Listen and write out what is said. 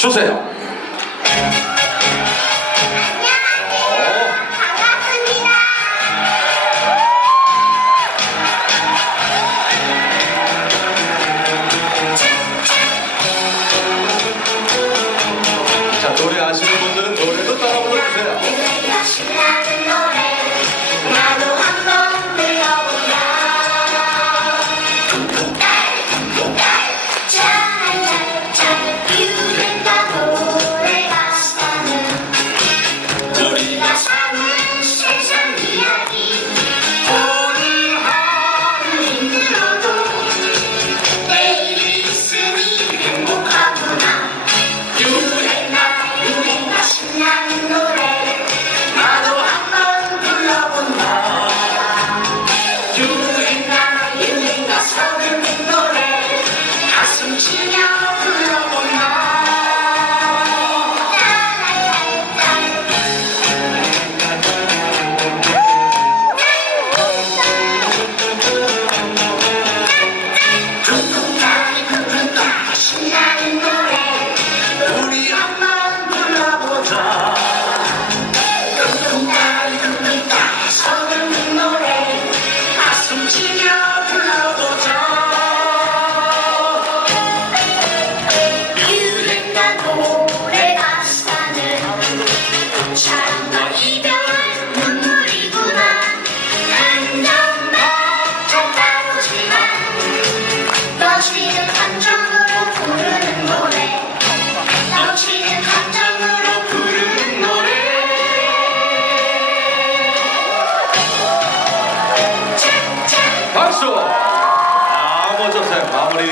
주세요. 자, 노래 아시는 மாமடி